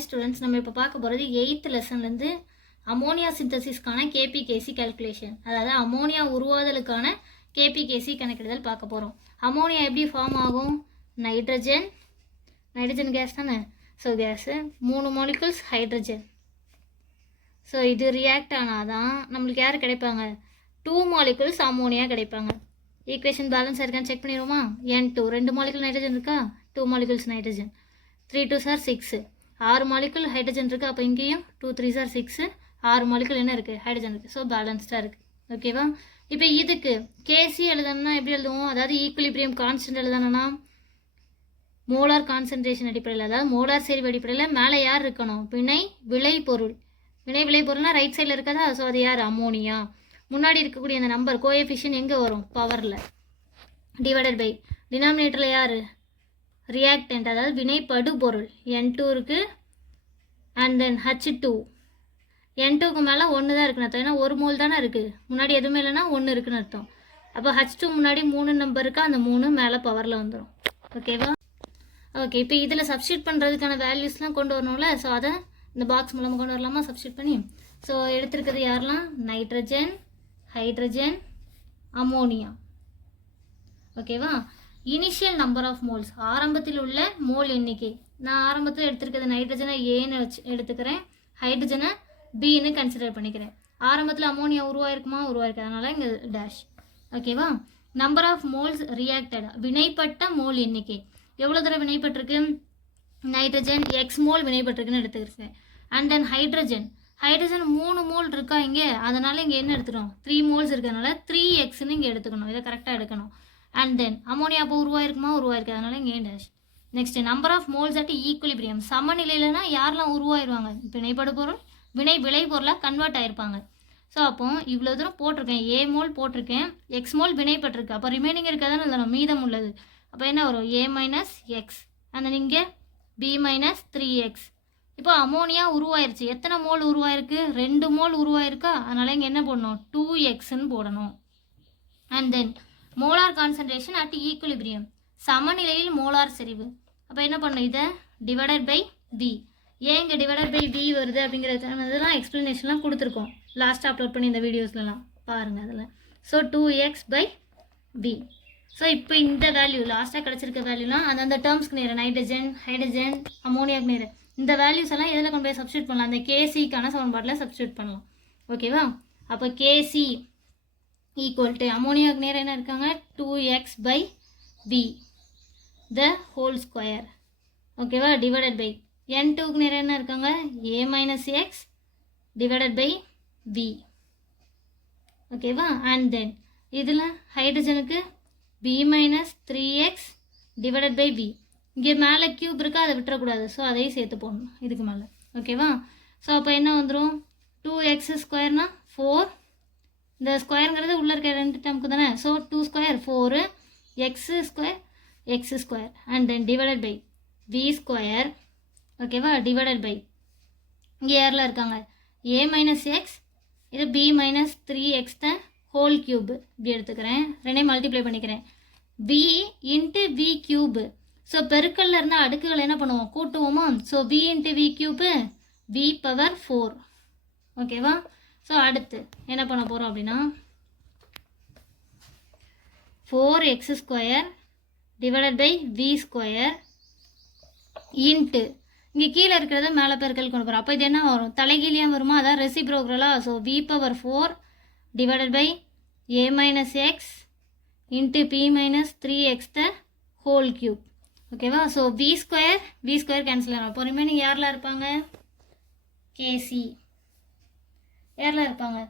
Hi students, நம்ம இப்போ பார்க்க போகிறது 8th லெசன்லேருந்து அமோனியா சிந்தசிஸ்க்கான கேபிகேசி கால்குலேஷன், அதாவது அமோனியா உருவாதலுக்கான கேபிகேசி கணக்கிடுதல் பார்க்க போகிறோம். அமோனியா எப்படி ஃபார்ம் ஆகும்? நைட்ரஜன் கேஸ் தானே. So gas 3 molecules hydrogen. So இது ரியாக்ட் ஆனால் தான் நம்மளுக்கு யார் கிடைப்பாங்க? 2 மாலிகுல்ஸ் அமோனியா கிடைப்பாங்க. ஈக்குவேஷன் பேலன்ஸ் இருக்கான்னு செக் பண்ணிடுவோமா? N2 2 மாலிகுல் நைட்ரஜன் இருக்கா, 2 molecules nitrogen, 3 2s are 6, 6 molecule hydrogen இருக்குது. அப்போ இங்கேயும் 2 3s are 6, 6 மாலிகுல் என்ன இருக்குது? ஹைட்ரஜன் இருக்குது. ஸோ பேலன்ஸ்டாக இருக்குது. ஓகேவா? இப்போ இதுக்கு கேசி எழுதணும்னா எப்படி எழுதுவோம்? அதாவது ஈக்குலிபிரியம் கான்ஸ்டன்ட் எழுதணும்னா மோலார் கான்சன்ட்ரேஷன் அடிப்படையில், அதாவது மோலார் செறிவு அடிப்படையில் மேலே யார் இருக்கணும்? வினை விளைபொருள். வினை விளைபொருள்னா ரைட் சைடில் இருக்காதா? ஸோ அது யார்? அமோனியா. முன்னாடி இருக்கக்கூடிய அந்த நம்பர் கோஎஃபிஷியன்ட் எங்கே வரும்? பவரில். டிவைடட் பை டினாமினேட்டரில் யார்? ரியாக்டன்ட், அதாவது வினைப்படு பொருள். N2 இருக்குது. And then H2. N2க்கு மேலே 1 தான் இருக்குன்னு அர்த்தம். ஏன்னா 1 மோல் தானே இருக்குது, முன்னாடி எதுவுமே இல்லைன்னா 1 இருக்குன்னு அர்த்தம். அப்போ H2 முன்னாடி 3 நம்பர் இருக்கா, அந்த 3 மேலே பவரில் வந்துடும். ஓகேவா? ஓகே, இப்போ இதில் சப்ஸ்டியூட் பண்ணுறதுக்கான வேல்யூஸ்லாம் கொண்டு வரணும்ல. ஸோ அதை இந்த பாக்ஸ் மூலமாக கொண்டு வரலாமா சப்ஸ்டியூட் பண்ணி? ஸோ எடுத்துருக்கிறது யாரெல்லாம்? Nitrogen, hydrogen, ammonia. ஓகேவா? இனிஷியல் நம்பர் ஆஃப் மோல்ஸ், ஆரம்பத்தில் உள்ள மோல் எண்ணிக்கை. நான் ஆரம்பத்தில் எடுத்துருக்கிறது நைட்ரஜனை ஏன்னு வச்சு எடுத்துக்கிறேன், ஹைட்ரஜனை பின்னு கன்சிடர் பண்ணிக்கிறேன். ஆரம்பத்தில் அமோனியா உருவாயிருக்குமா? உருவாயிருக்கு, அதனால இங்கே டேஷ். ஓகேவா? நம்பர் ஆஃப் மோல்ஸ் ரியாக்டட், வினைப்பட்ட மோல் எண்ணிக்கை. எவ்வளோ தடவை வினைப்பட்டிருக்கு? நைட்ரஜன் எக்ஸ் மோல் வினைப்பட்டிருக்குன்னு எடுத்துக்கிறேன். அண்ட் தென் ஹைட்ரஜன் 3 மோல் இருக்கா இங்கே, அதனால் இங்கே என்ன எடுத்துக்கணும்? 3 மோல்ஸ் இருக்கிறதுனால 3xன்னு இங்கே எடுத்துக்கணும். இதை கரெக்டாக எடுக்கணும். அண்ட் தென் அமோனியா அப்போ உருவாயிருக்குமா? உருவாயிருக்கு, அதனால இங்கே dash. Next number of moles at equilibrium, சமநிலையிலனா யாரெல்லாம் உருவாயிருவாங்க? வினைப்படு பொருள் வினை விளை பொருளாக கன்வெர்ட் ஆகிருப்பாங்க. ஸோ அப்போ இவ்வளோ தூரம் போட்டிருக்கேன், ஏ மோல் போட்டிருக்கேன், எக்ஸ் மோல் வினைப்பட்டிருக்கு. அப்போ ரிமைனிங் இருக்காதானே இல்லைனா மீதம் உள்ளது. அப்போ என்ன வரும்? A மைனஸ் எக்ஸ், அந்த இங்கே B மைனஸ் 3x. இப்போ அமோனியா உருவாயிருச்சு. எத்தனை மோல் உருவாயிருக்கு? 2 மோல் உருவாயிருக்கா, அதனால இங்கே என்ன போடணும்? 2xன்னு போடணும். And then molar concentration at equilibrium, சமநிலையில் மோலார் செறிவு. அப்போ என்ன பண்ணணும்? இதை டிவைடட் பை B. ஏன் இங்கே டிவைடட் பை B வருது அப்படிங்கிறதுலாம் எக்ஸ்ப்ளனேஷன்லாம் கொடுத்துருக்கோம், லாஸ்ட்டாக அப்லோட் பண்ணி இந்த வீடியோஸ்லாம் பாருங்கள் அதில். So 2x by B. So இப்போ இந்த வேல்யூ லாஸ்ட்டாக கிடச்சிருக்க வேல்யூலாம் அந்தந்த டேர்ம்ஸ்க்கு நேரம், நைட்ரஜன், ஹைட்ரஜன், அமோனியாவுக்கு நேரம், இந்த வேல்யூஸ் எல்லாம் எதில் கொண்டு போய் சப்ஸ்டியூட் பண்ணலாம்? அந்த கேசிக்கான சமன்பாட்டில் சப்ஸ்டியூட் பண்ணலாம். ஓகேவா? அப்போ கேசி ஈக்குவல் டு அமோனியாவுக்கு நேரம் என்ன இருக்காங்க? 2x by B the whole square. ஓகேவா? டிவைடட் பை N2க்கு நேரம் என்ன இருக்காங்க? A minus X divided by B. ஓகேவா? அண்ட் தென் இதில் ஹைட்ரஜனுக்கு B minus 3x divided by B. இங்கே மேலே கியூப் இருக்கா, அதை விட்டுறக்கூடாது. ஸோ அதையும் சேர்த்து போடணும் இதுக்கு மேலே. ஓகேவா? ஸோ அப்போ என்ன வந்துடும்? 2x ஸ்கொயர்னா 4, இந்த ஸ்கொயருங்கிறது உள்ளே இருக்க 2 டேர்முக்கு தானே. So 2 square 4, X square and then divided by V square. ஓகேவா? டிவைடட் பை இங்கே யாரில் இருக்காங்க? A மைனஸ் எக்ஸ், இது B மைனஸ் 3x தான் ஹோல் கியூப். இப்படி எடுத்துக்கிறேன், ரெண்டையும் மல்டிப்ளை பண்ணிக்கிறேன். B into V cube. So பெருக்கல்ல இருந்தால் அடுக்குகள் என்ன பண்ணுவோம்? கூட்டுவோமா? So B into V cube V power 4. ஓகேவா? ஸோ அடுத்து என்ன பண்ண போகிறோம் அப்படின்னா 4x square divided by V square into இங்கே கீழே இருக்கிறத மேலே பெருக்கல் கொண்டு போகிறோம். அப்போ இது என்ன வரும்? தலைகீழியாக வருமா? அதான் ரெசிப்ரோக்ரலா. So V power 4 divided by A minus x into P minus 3x the whole cube. ஓகேவா? ஸோ V ஸ்கொயர் கேன்சல் ஆகும். அப்போ ரிமைனிங் யாரில் இருப்பாங்க? KC யாரில் இருப்பாங்க?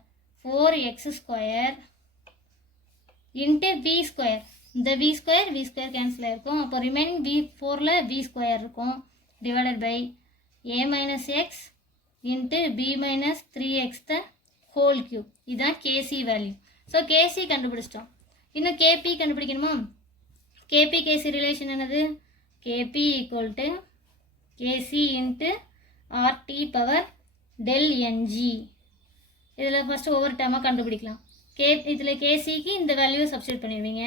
4x square into V square. இந்த V ஸ்கொயர் கேன்சல் ஆகிருக்கும். அப்போ ரிமைனிங் V4ல் V ஸ்கொயர் இருக்கும் divided by A minus x into B minus 3x the whole cube. இதுதான் கேசி வேல்யூ. ஸோ கேசி கண்டுபிடிச்சிட்டோம். இன்னும் கேபி கண்டுபிடிக்கணுமா? கேசி ரிலேஷன் என்னது? KP equal to KC into RT power del NG. இதில் first ஒவ்வொரு டைமாக கண்டுபிடிக்கலாம். இதில் கேசிக்கு இந்த வேல்யூவை சப்ஸ்டியூட் பண்ணிடுவீங்க.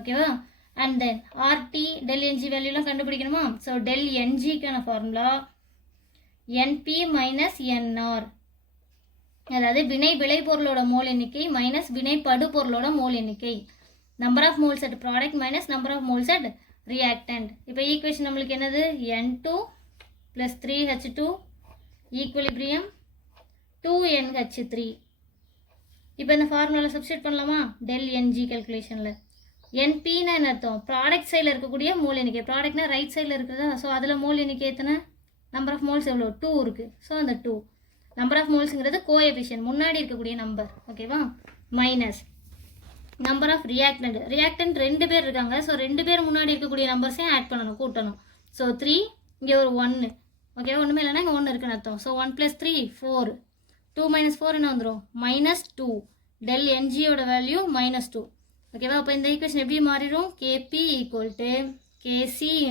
ஓகேவா? And then RT del NG வேல்யூலாம் கண்டுபிடிக்கணுமா? ஸோ டெல் என்ஜிக்கான ஃபார்முலா NP மைனஸ் NR. அதாவது வினை விளைபொருளோட மோல் எண்ணிக்கை மைனஸ் வினை படுபொருளோட மோல் எண்ணிக்கை. Number of moles at product minus number of moles at reactant. இப்போ ஈக்குவேஷன் நம்மளுக்கு என்னது N2 + 3H2 ஈக்குவலிபிரியம் 2NH3. இப்போ இந்த ஃபார்முலாவில் சப்ஸ்டிட் பண்ணலாமா? டெல் NG கேல்குலேஷனில் என்பின்னா என்ன அர்த்தம்? ப்ராடக்ட் சைடில் இருக்கக்கூடிய மோல் எண்ணிக்கை. ப்ராடக்ட்னா ரைட் சைடில் இருக்குதா? ஸோ அதில் மோல் எண்ணிக்கை எத்தனை? நம்பர் ஆஃப் மோல்ஸ் எவ்வளோ? 2 இருக்குது. ஸோ அந்த 2 நம்பர் ஆஃப் மோல்ஸுங்கிறது கோஎஃபிஷியன்ட், முன்னாடி இருக்கக்கூடிய நம்பர். ஓகேவா? Minus number of reactant. Reactant 2 பேர் இருக்காங்க. ஸோ 2 பேர் முன்னாடி இருக்கக்கூடிய நம்பர்ஸையும் ஆட் பண்ணணும், கூட்டணும். ஸோ 3, இங்கே ஒரு 1. ஓகேவா? ஒன்றுமே இல்லைன்னா இங்கே 1 இருக்குன்னு அர்த்தம். ஸோ 1 + 3 4. 2 - 4 என்ன வந்துடும்? -2. டெல் NGயோட வேல்யூ -2. ஓகேவா? அப்போ இந்த ஈக்குவேஷன் எப்படி மாறிடும்? KP = KC ×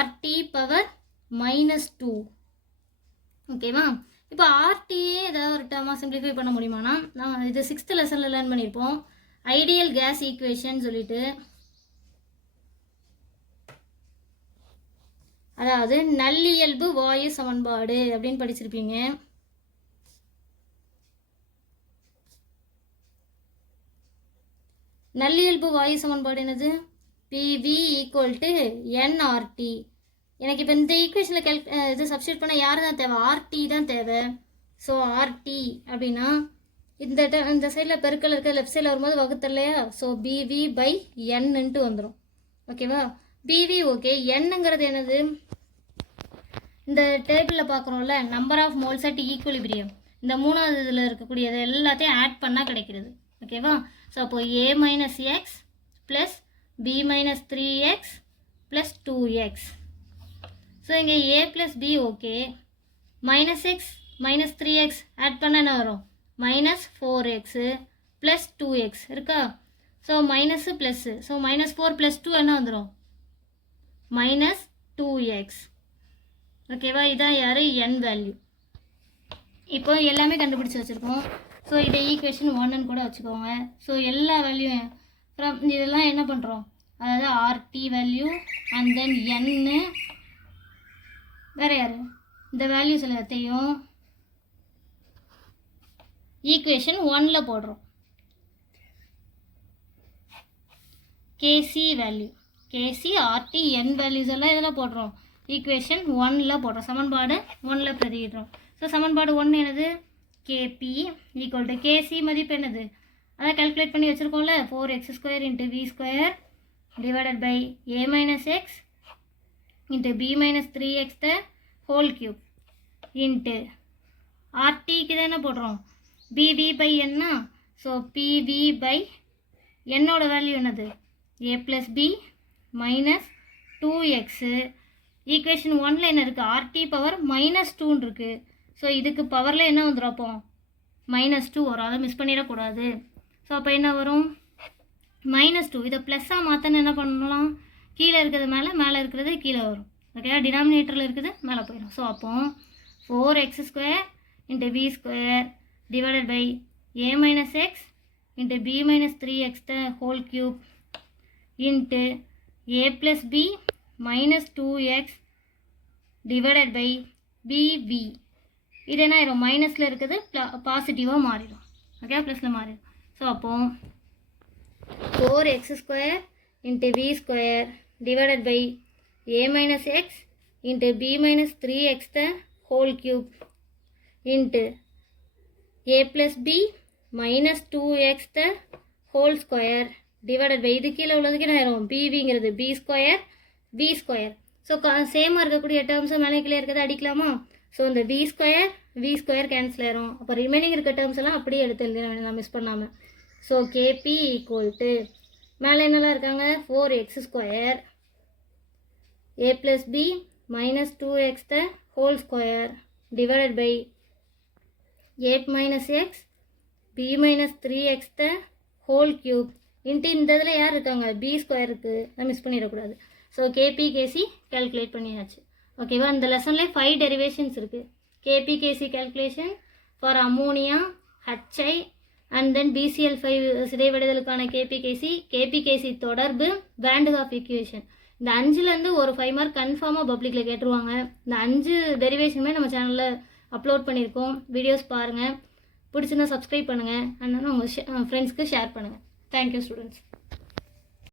RT power -2. ஓகேவா? இப்போ ஆர்டியே ஏதாவது ஒரு டேர்மாக சிம்பிளிஃபை பண்ண முடியுமானா? நான் இது 6th லெசனில் லேர்ன் பண்ணியிருப்போம். ஐடியல் கேஸ் ஈக்குவேஷன் சொல்லிட்டு, அதாவது நல்லியல்பு வாயு சமன்பாடு அப்படின்னு படிச்சிருப்பீங்க. நல்லியல்பு வாயு சமன்பாடு என்னது? PV = nRT. எனக்கு இப்போ இந்த ஈக்குவேஷனில் இது சப்ஸ்டியூட் பண்ண யார் தான் தேவை? RT தான் தேவை. ஸோ RT அப்படின்னா இந்த சைடில் பெருக்கல் இருக்க லெஃப்ட் சைடில் வரும்போது வகுத்தலையா? ஸோ BV/N வந்துடும். ஓகேவா? BV okay. என்னங்கிறது என்னது? இந்த டேபிளில் பார்க்குறோம்ல, number of moles at equilibrium. இந்த 3வது இதில் இருக்கக்கூடியது எல்லாத்தையும் ஆட் பண்ணால் கிடைக்கிறது. ஓகேவா? ஸோ அப்போ A - X + B - 3X + 2X. So இங்கே A + B okay. -X - 3X add பண்ண என்ன வரும்? -4X + 2X இருக்கா? So minus plus. ஸோ -4 + 2 என்ன வந்துடும்? -2X. ஓகேவா? இதான் யார்? N value. இப்போ எல்லாமே கண்டுபிடிச்சி வச்சுருக்கோம். ஸோ இதை ஈக்குவேஷன் 1ன்னு கூட வச்சுக்கோங்க. ஸோ எல்லா வேல்யூ ஃப்ரம் இதெல்லாம் என்ன பண்ணுறோம்? அதாவது RT value and then N வேறு யார்? இந்த வேல்யூஸ் எல்லாத்தையும் ஈக்குவேஷன் 1ல் போடுறோம். KC value, KC RT N values எல்லாம் இதில் போடுறோம். ஈக்குவேஷன் 1ல் போடுறோம். சமன்பாடு 1ல் பிரதியிடுறோம். ஸோ சமன்பாடு 1 என்னது? KP = KC மதிப்பு என்னது? அதான் கால்குலேட் பண்ணி வச்சுருக்கோம்ல. 4x² × V² / A - X × B - 3X × RTக்கு தான் என்ன போடுறோம்? BV/N. ஸோ PV/Nோட வேல்யூ என்னது? A + B - 2X. ஈக்குவேஷன் 1ல் என்ன இருக்குது? RT பவர் -2 இருக்குது. ஸோ இதுக்கு பவரில் என்ன வந்துடும்? அப்போ -2 வரும். அதை மிஸ் பண்ணிடக்கூடாது. ஸோ அப்போ என்ன வரும்? -2. இதை ப்ளஸ்ஸாக மாற்றன்னு என்ன பண்ணலாம்? கீழே இருக்கிறது மேலே, மேலே இருக்கிறது கீழே வரும். ஓகே? டினாமினேட்டரில் இருக்குது மேலே போயிடும். ஸோ அப்போ 4x² × V² / A - X × B - 3X × A + B - 2X / BV. இது என்ன ஆயிரும்? மைனஸில் இருக்குது பாசிட்டிவாக மாறிடும். ஓகே? ப்ளஸில் மாறிடும். ஸோ அப்போ 4x² × V² / A - X × B - 3X × A + B - 2X / இது கீழே உள்ளதுக்கு என்ன ஆயிரும்? BVங்கிறது B² V². ஸோ சேமாக இருக்கக்கூடிய டேர்ம்ஸை மேலே கீழே இருக்கிறத அடிக்கலாமா? ஸோ இந்த V² கேன்சல் ஆயிரும். அப்போ ரிமைனிங் இருக்க டேர்ம்ஸ் எல்லாம் அப்படியே எடுத்து எழுதிட வேண்டாம், மிஸ் பண்ணாமல். ஸோ KP = மேலே என்னெல்லாம் இருக்காங்க? 4x² A + B - 2X / A - X B - 3X × இந்த இதில் யார் இருக்காங்க? B² இருக்குது. அதை மிஸ் பண்ணிடக்கூடாது. ஸோ KP KC கேல்குலேட் பண்ணியாச்சு. ஓகேவா? இந்த லெசனில் 5 டெரிவேஷன்ஸ் இருக்குது. KP KC calculation for ammonia, HI and then BCl5 சிதைவடைதலுக்கான KP KC தொடர்பு, வேன் டெ கிராஃப் ஈக்குவேஷன். இந்த 5லேருந்து ஒரு 5 மார்க் கன்ஃபார்மாக பப்ளிக்கில் கேட்டுருவாங்க. இந்த 5 டெரிவேஷனுமே நம்ம சேனலில் அப்லோட் பண்ணியிருக்கோம். வீடியோஸ் பாருங்கள். பிடிச்சிருந்தா சப்ஸ்கிரைப் பண்ணுங்கள். அதனால் உங்கள் ஃப்ரெண்ட்ஸ்க்கு ஷேர் பண்ணுங்கள். Thank you students.